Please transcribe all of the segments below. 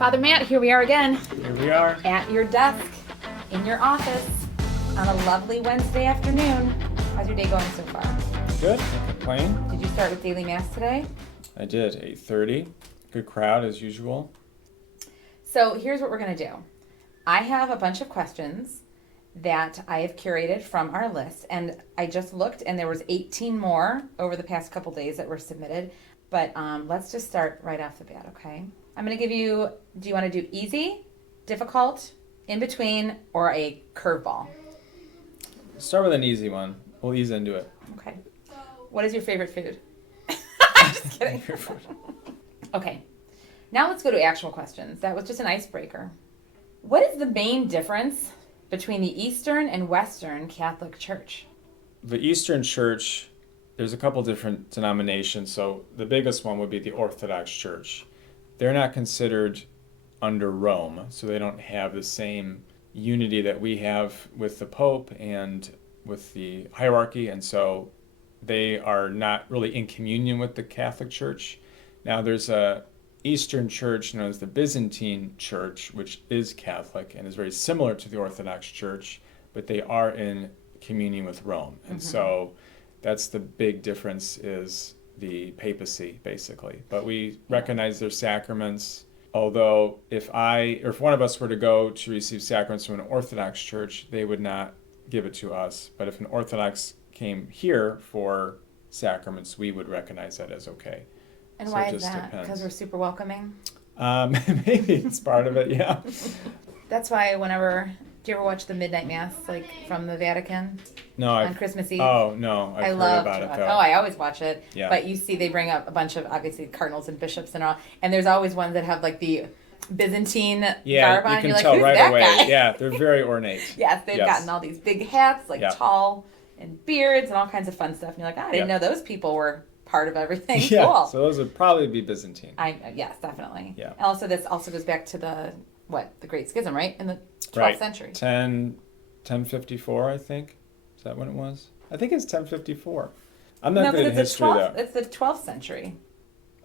Father Matt, here we are again. Here we are. At your desk, in your office, on a lovely Wednesday afternoon. How's your day going so far? Good, can't complain. Did you start with daily mass today? I did, 8:30. Good crowd as usual. So here's what we're going to do. I have a bunch of questions that I have curated from our list, and I just looked, and there was 18 more over the past couple days that were submitted. But let's just start right off the bat, okay? I'm going to give you, do you want to do easy, difficult, in between, or a curveball? Start with an easy one. We'll ease into it. Okay. What is your favorite food? Just kidding. Okay. Now let's go to actual questions. That was just an icebreaker. What is the main difference between the Eastern and Western Catholic Church? The Eastern Church, there's a couple different denominations. So the biggest one would be the Orthodox Church. They're not considered under Rome, so they don't have the same unity that we have with the Pope and with the hierarchy, and so they are not really in communion with the Catholic Church. Now there's a Eastern Church known as the Byzantine Church, which is Catholic and is very similar to the Orthodox Church, but they are in communion with Rome. And so that's the big difference, is the papacy, basically. But we recognize their sacraments, although if one of us were to go to receive sacraments from an Orthodox church, they would not give it to us. But if an Orthodox came here for sacraments, we would recognize that as okay. And So why it is just that? depends. Because we're super welcoming? Maybe it's part of it, yeah. That's why whenever, do you ever watch the Midnight Mass, like from the Vatican No, on Christmas Eve? Oh, no, I've I heard love about to it, watch. though. Oh, I always watch it. Yeah. But you see, they bring up a bunch of, obviously, cardinals and bishops and all. And there's always ones that have, like, the Byzantine garb on. You can You're like, tell who's right that away. guy? Yeah, they're very ornate. Yes, they've gotten all these big hats, like Yeah. tall, and beards and all kinds of fun stuff. And you're like, I didn't know those people were part of everything. Yeah, Cool. so those would probably be Byzantine. Yes, definitely. Yeah. And also, this also goes back to the Great Schism, right? In the 12th century. 1054, I think. Is that when it was? I think it's 1054. I'm not No, good at because history, though. it's the 12th century.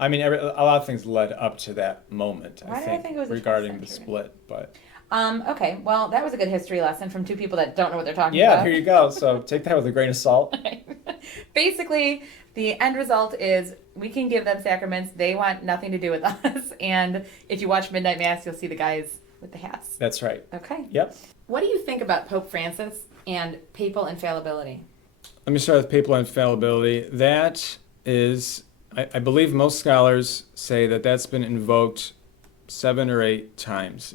I mean, a lot of things led up to that moment, Why did I think it was the 12th regarding the century? split. But Okay, well, that was a good history lesson from two people that don't know what they're talking yeah, about. here you go. So take that with a grain of salt. Basically, the end result is we can give them sacraments. They want nothing to do with us. And if you watch Midnight Mass, you'll see the guys with the hats. That's right. Okay. Yep. What do you think about Pope Francis and papal infallibility? Let me start with papal infallibility. That is, I believe most scholars say that that's been invoked 7 or 8 times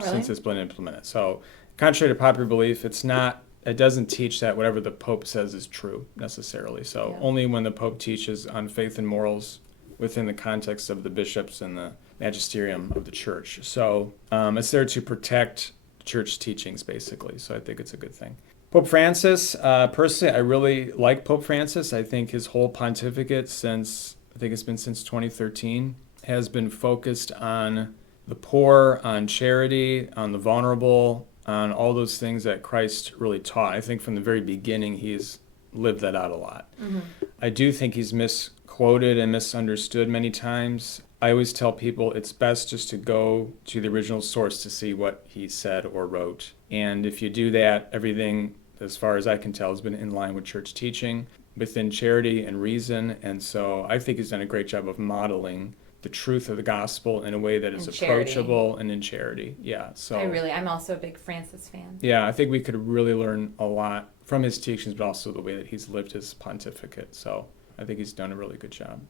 since it's been implemented. So, contrary to popular belief, it doesn't teach that whatever the Pope says is true necessarily. So only when the Pope teaches on faith and morals within the context of the bishops and the magisterium of the church. So it's there to protect church teachings, basically. So I think it's a good thing. Pope Francis, personally, I really like Pope Francis. I think his whole pontificate since 2013, has been focused on the poor, on charity, on the vulnerable, on all those things that Christ really taught. I think from the very beginning, he's lived that out a lot. Mm-hmm. I do think he's misquoted and misunderstood many times. I always tell people it's best just to go to the original source to see what he said or wrote. And if you do that, everything, as far as I can tell, has been in line with church teaching, within charity and reason. And so I think he's done a great job of modeling the truth of the gospel in a way that is approachable and in charity. Yeah. So I'm also a big Francis fan. Yeah, I think we could really learn a lot from his teachings, but also the way that he's lived his pontificate. So I think he's done a really good job.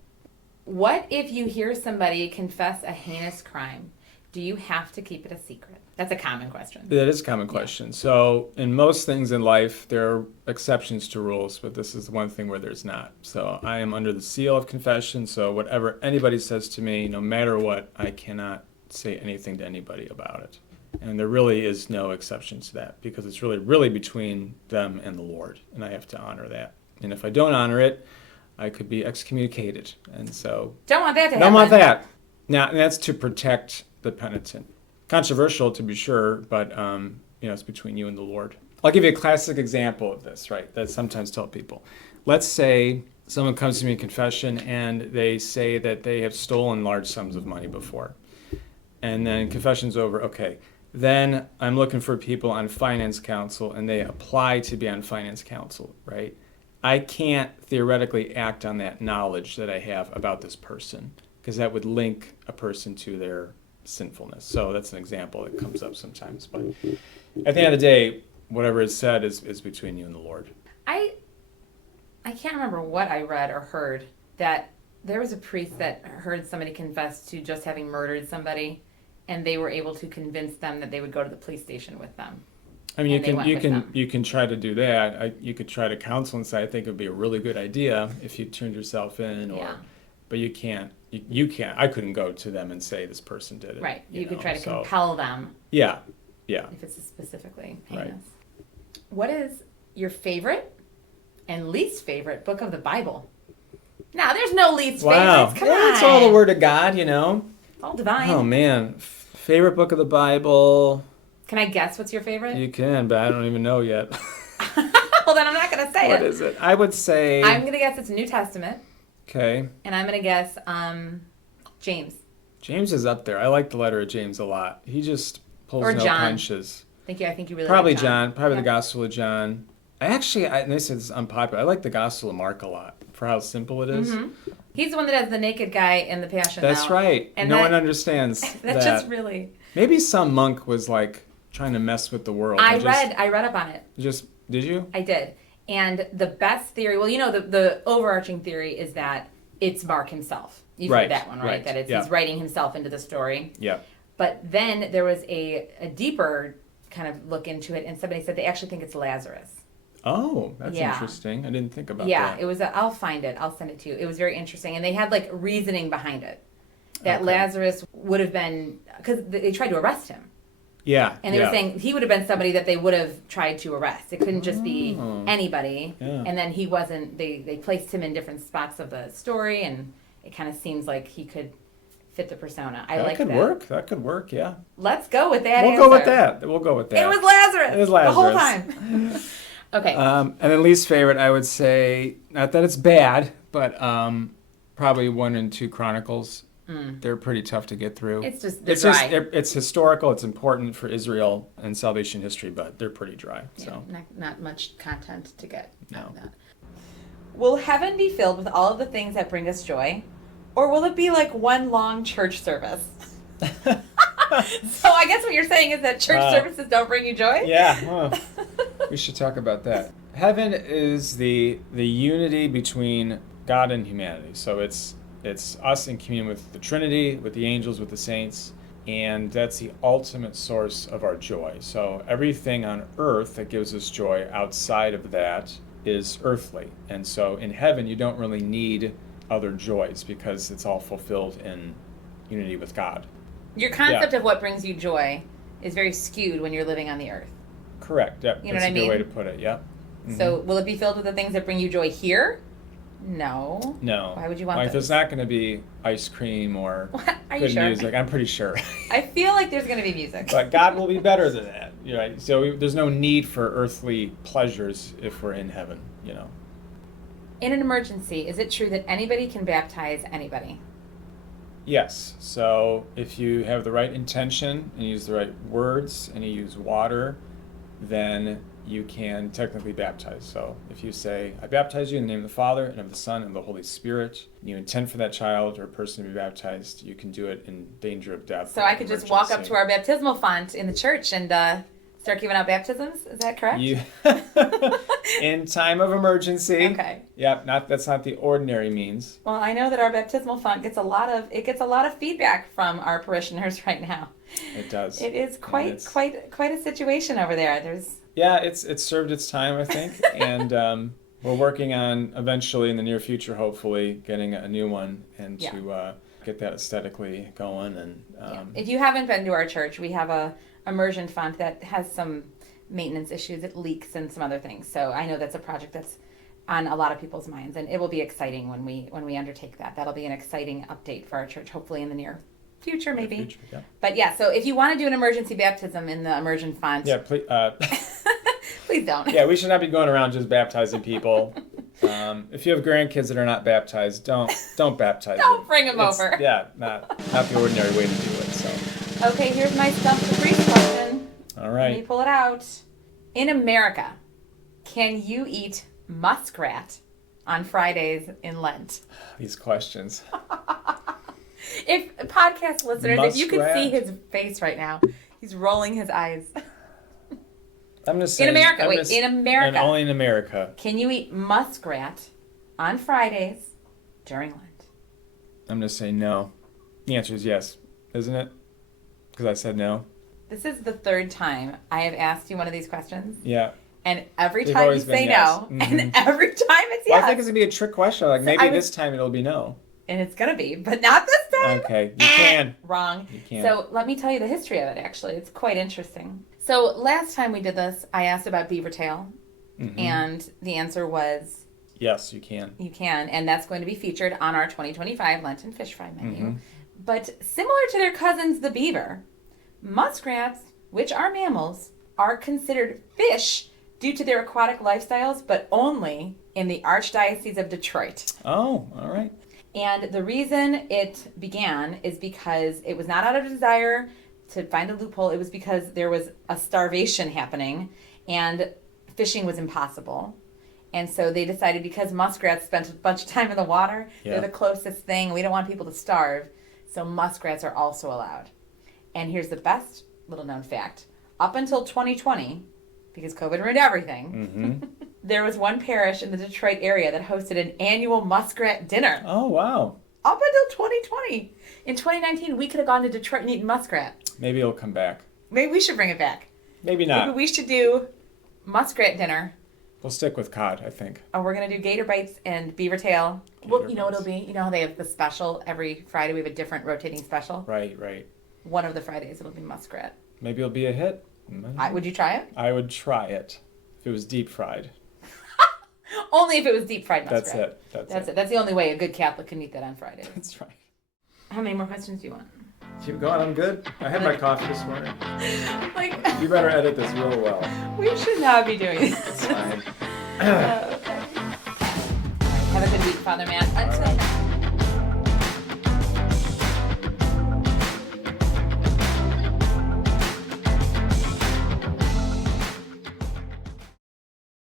What if you hear somebody confess a heinous crime? Do you have to keep it a secret? That's a common question. That is a common question. So in most things in life, there are exceptions to rules, but this is the one thing where there's not. So I am under the seal of confession, so whatever anybody says to me, no matter what, I cannot say anything to anybody about it. And there really is no exception to that, because it's really between them and the Lord, and I have to honor that. And if I don't honor it, I could be excommunicated. And so don't want that to happen. Don't want that. Now, and that's to protect the penitent. Controversial, to be sure, but it's between you and the Lord. I'll give you a classic example of this, right, that I sometimes tell people. Let's say someone comes to me in confession and they say that they have stolen large sums of money before. and then confession's over. Okay. Then I'm looking for people on finance council, and they apply to be on finance council, right? I can't theoretically act on that knowledge that I have about this person, because that would link a person to their sinfulness. So that's an example that comes up sometimes. But at the end of the day, whatever is said is between you and the Lord. I can't remember what I read or heard, that there was a priest that heard somebody confess to just having murdered somebody, and they were able to convince them that they would go to the police station with them. I mean, you can try to do that. You could try to counsel and say, I think it would be a really good idea if you turned yourself in, but you can't. You can't. I couldn't go to them and say this person did it. Right. You could try to compel them. Yeah. If it's specifically heinous. Right. What is your favorite and least favorite book of the Bible? Now, there's no least favorites. Come on. It's all the Word of God, It's all divine. Oh, man. Favorite book of the Bible. Can I guess what's your favorite? You can, but I don't even know yet. Well, then I'm not going to say it. What is it? I would say... I'm going to guess it's New Testament. Okay. And I'm going to guess James. James is up there. I like the letter of James a lot. He just pulls no punches. Thank you. I think you really Probably like John. Probably the Gospel of John. And this is unpopular. I like the Gospel of Mark a lot for how simple it is. Mm-hmm. He's the one that has the naked guy in the Passion. That's right. And no one understands that's just really... Maybe some monk was like trying to mess with the world. I read up on it. Did you? I did. And the best theory, well, the overarching theory is that it's Mark himself. You've heard that one, right? That he's writing himself into the story. Yeah. But then there was a deeper kind of look into it, and somebody said they actually think it's Lazarus. Oh, that's interesting. I didn't think about that. Yeah, it was. I'll find it. I'll send it to you. It was very interesting, and they had like reasoning behind it that Lazarus would have been, because they tried to arrest him. Yeah. And they were saying he would have been somebody that they would have tried to arrest. It couldn't just be anybody. Yeah. And then he wasn't. They placed him in different spots of the story, and it kind of seems like he could fit the persona. That could work. Yeah. Let's go with that. We'll go with that. It was Lazarus. The whole time. Okay. And then least favorite, I would say, not that it's bad, but probably 1 and 2 Chronicles. They're pretty tough to get through. It's just dry. It's historical. It's important for Israel and salvation history, but they're pretty dry. Yeah, so not much content to get out of that. Will heaven be filled with all of the things that bring us joy, or will it be like one long church service? So I guess what you're saying is that church services don't bring you joy? Yeah. Well, we should talk about that. Heaven is the unity between God and humanity. So it's us in communion with the Trinity, with the angels, with the saints, and that's the ultimate source of our joy. So everything on earth that gives us joy outside of that is earthly. And so in heaven, you don't really need other joys because it's all fulfilled in unity with God. Your concept of what brings you joy is very skewed when you're living on the earth. Correct. Yep. You know That's what I mean? a good way to put it. Yep. Mm-hmm. So will it be filled with the things that bring you joy here? No. Why would you want those? those? There's not going to be ice cream or Are good you sure? music. I'm pretty sure. I feel like there's going to be music. But God will be better than that. Right? So there's no need for earthly pleasures if we're in heaven. In an emergency, is it true that anybody can baptize anybody? Yes. So if you have the right intention and use the right words and you use water, then you can technically baptize. So if you say, I baptize you in the name of the Father and of the Son and the Holy Spirit, and you intend for that child or person to be baptized, you can do it in danger of death. So I could just walk up to our baptismal font in the church and start giving out baptisms? Is that correct? In time of emergency. Okay. Yep, that's not the ordinary means. Well, I know that our baptismal font gets a lot of feedback from our parishioners right now. It does. It is quite a situation over there. Yeah, it's served its time, I think, and we're working on eventually in the near future, hopefully, getting a new one and to get that aesthetically going. And if you haven't been to our church, we have a immersion font that has some maintenance issues. It leaks and some other things. So I know that's a project that's on a lot of people's minds, and it will be exciting when we undertake that. That'll be an exciting update for our church, hopefully in the near future, maybe. But yeah, so if you want to do an emergency baptism in the immersion font, please, please don't. Yeah, we should not be going around just baptizing people. If you have grandkids that are not baptized, don't baptize them. Don't bring them over. Yeah, not the ordinary way to do it. So. Okay, here's my Stump the Priest question. All Let me right. pull it out. In America, can you eat muskrat on Fridays in Lent? These questions. If podcast listeners, if you could Muskrat? see his face right now, he's rolling his eyes. I'm gonna say In America, I'm wait, gonna s- in America. And only in America. Can you eat muskrat on Fridays during Lent? I'm gonna say no. The answer is yes, isn't it? Because I said no. This is the third time I have asked you one of these questions, Yeah. and every They've time you always been say yes. no, and every time it's Well, yes. I think it's gonna be a trick question. Like So maybe I was- this time it'll be no. And it's gonna be, but not this time. Okay, you can. Wrong. You can. So let me tell you the history of it, actually. It's quite interesting. So last time we did this, I asked about beaver tail, Mhm. and the answer was Yes, you can. you can, and that's going to be featured on our 2025 Lenten fish fry menu. Mhm. But similar to their cousins, the beaver, muskrats, which are mammals, are considered fish due to their aquatic lifestyles, but only in the Archdiocese of Detroit. Oh, all right. And the reason it began is because it was not out of desire to find a loophole. It was because there was a starvation happening and fishing was impossible. And so they decided, because muskrats spent a bunch of time in the water, Yeah. they're the closest thing. We don't want people to starve. So muskrats are also allowed. And here's the best little known fact. Up until 2020, because COVID ruined everything, Mm-hmm. there was one parish in the Detroit area that hosted an annual muskrat dinner. Oh, wow. Up until 2020. In 2019, we could have gone to Detroit and eaten muskrat. Maybe it'll come back. Maybe we should bring it back. Maybe Maybe not. we should do muskrat dinner. We'll stick with cod, I think. Oh, we're going to do gator bites and beaver tail. Well, Gator you know what bites. it'll be? You know how they have the special every Friday? We have a different rotating special. Right, right. One of the Fridays it'll be muskrat. Maybe it'll be a hit. Would you try it? I would try it if it was deep fried. Only if it was deep fried muskrat. That's it. That's it. That's the only way a good Catholic can eat that on Fridays. That's right. How many more questions do you want? Keep going. I'm good. I had my coffee this morning. Like, You better edit this real well. we should not be doing this. It's fine. Okay. Have a good week, Father Matt. Until All right. next